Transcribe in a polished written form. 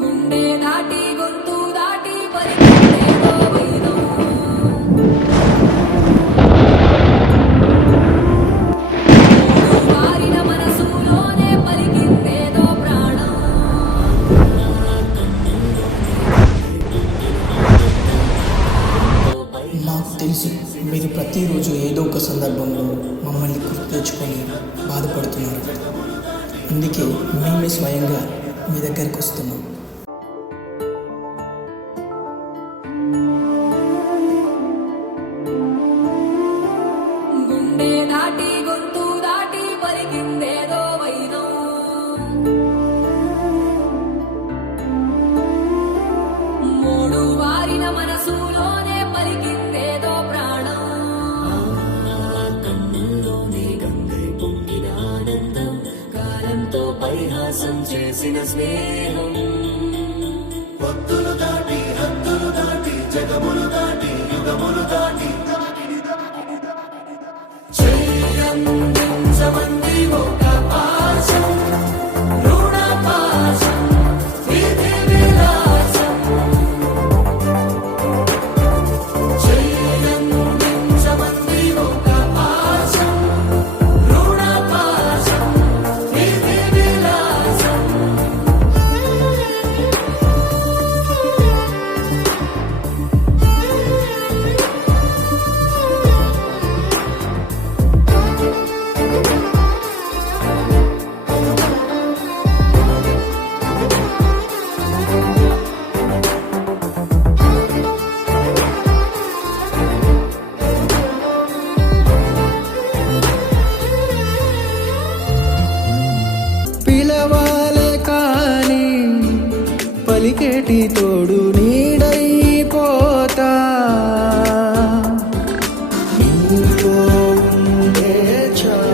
గుండె దాటి గొంతు దాటి పలికిందేదో వైనం. వారిన మనసులోనే పలికిందేదో ప్రాణం. నాకు తెలుసు మీరు ప్రతిరోజు ఏదో ఒక సందర్భంలో మమ్మల్ని గుర్తు తెచ్చుకొని బాధపడుతున్నారు. అందుకే మేమే స్వయంగా మీ దగ్గరికి వస్తున్నాం. గుండె దాటి గొంతు దాటి పలికిందేదో వైనం. మూడు వారిన మనసులోనే పలికిందేదో ప్రాణం. కన్నుల్లోనే గంగై పొంగిన ఆనందం, కాలంతో పరిహాసం చేసిన స్నేహం. భక్తులు దాటి హద్దులు దాటి జగములు దాటి యుగములు దాటి చెయ్యందించమంది ఒక పాశం, రుణ పాశం, విధి విలాసం. చెయ్యందించమంది ఒక పాశం, రుణ పాశం, విధి విలాసం. పిలవాలే కానీ పలికేటి తోడు నీడైపోతా. నీతో ఉండే చాలు.